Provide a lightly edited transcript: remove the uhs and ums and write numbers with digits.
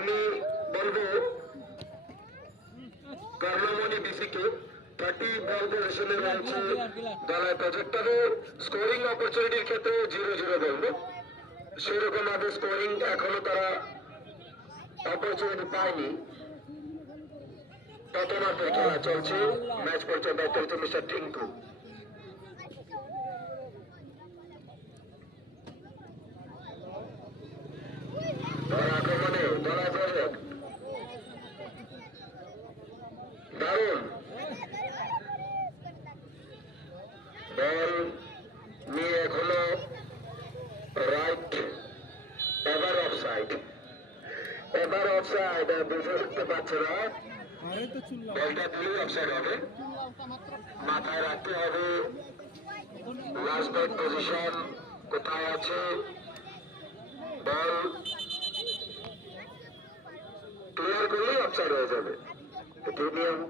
আমি বলবো কর্ণমণি বিসিকে 30 বল পজিশনে রয়েছে দলের প্রজেক্টরে। স্কোরিং অপরচুনিটির ক্ষেত্রে 0-0 বলবো, সেরকম ভাবে স্কোরিং এখনো তারা অপরচুনিটি পায়নি। ততমাত্র খেলা চলছে, ম্যাচ পরিচালনার দায়িত্ব হচ্ছে মিস্টার টিঙ্কু। আক্রমণে দলের প্রজেক্ট দারুণ বল নিয়ে এখনো রাইট, এবার অফসাইড, এবার অফসাইড, বুঝে উঠতে পারছে না। বলটা দিলেই অফসাইড হবে, মাথায় রাখতে হবে লাস্ট ব্যাট পজিশন কোথায় আছে। বল ক্লিয়ার করলেই অফসাইড হয়ে যাবে, এটি নিয়ম।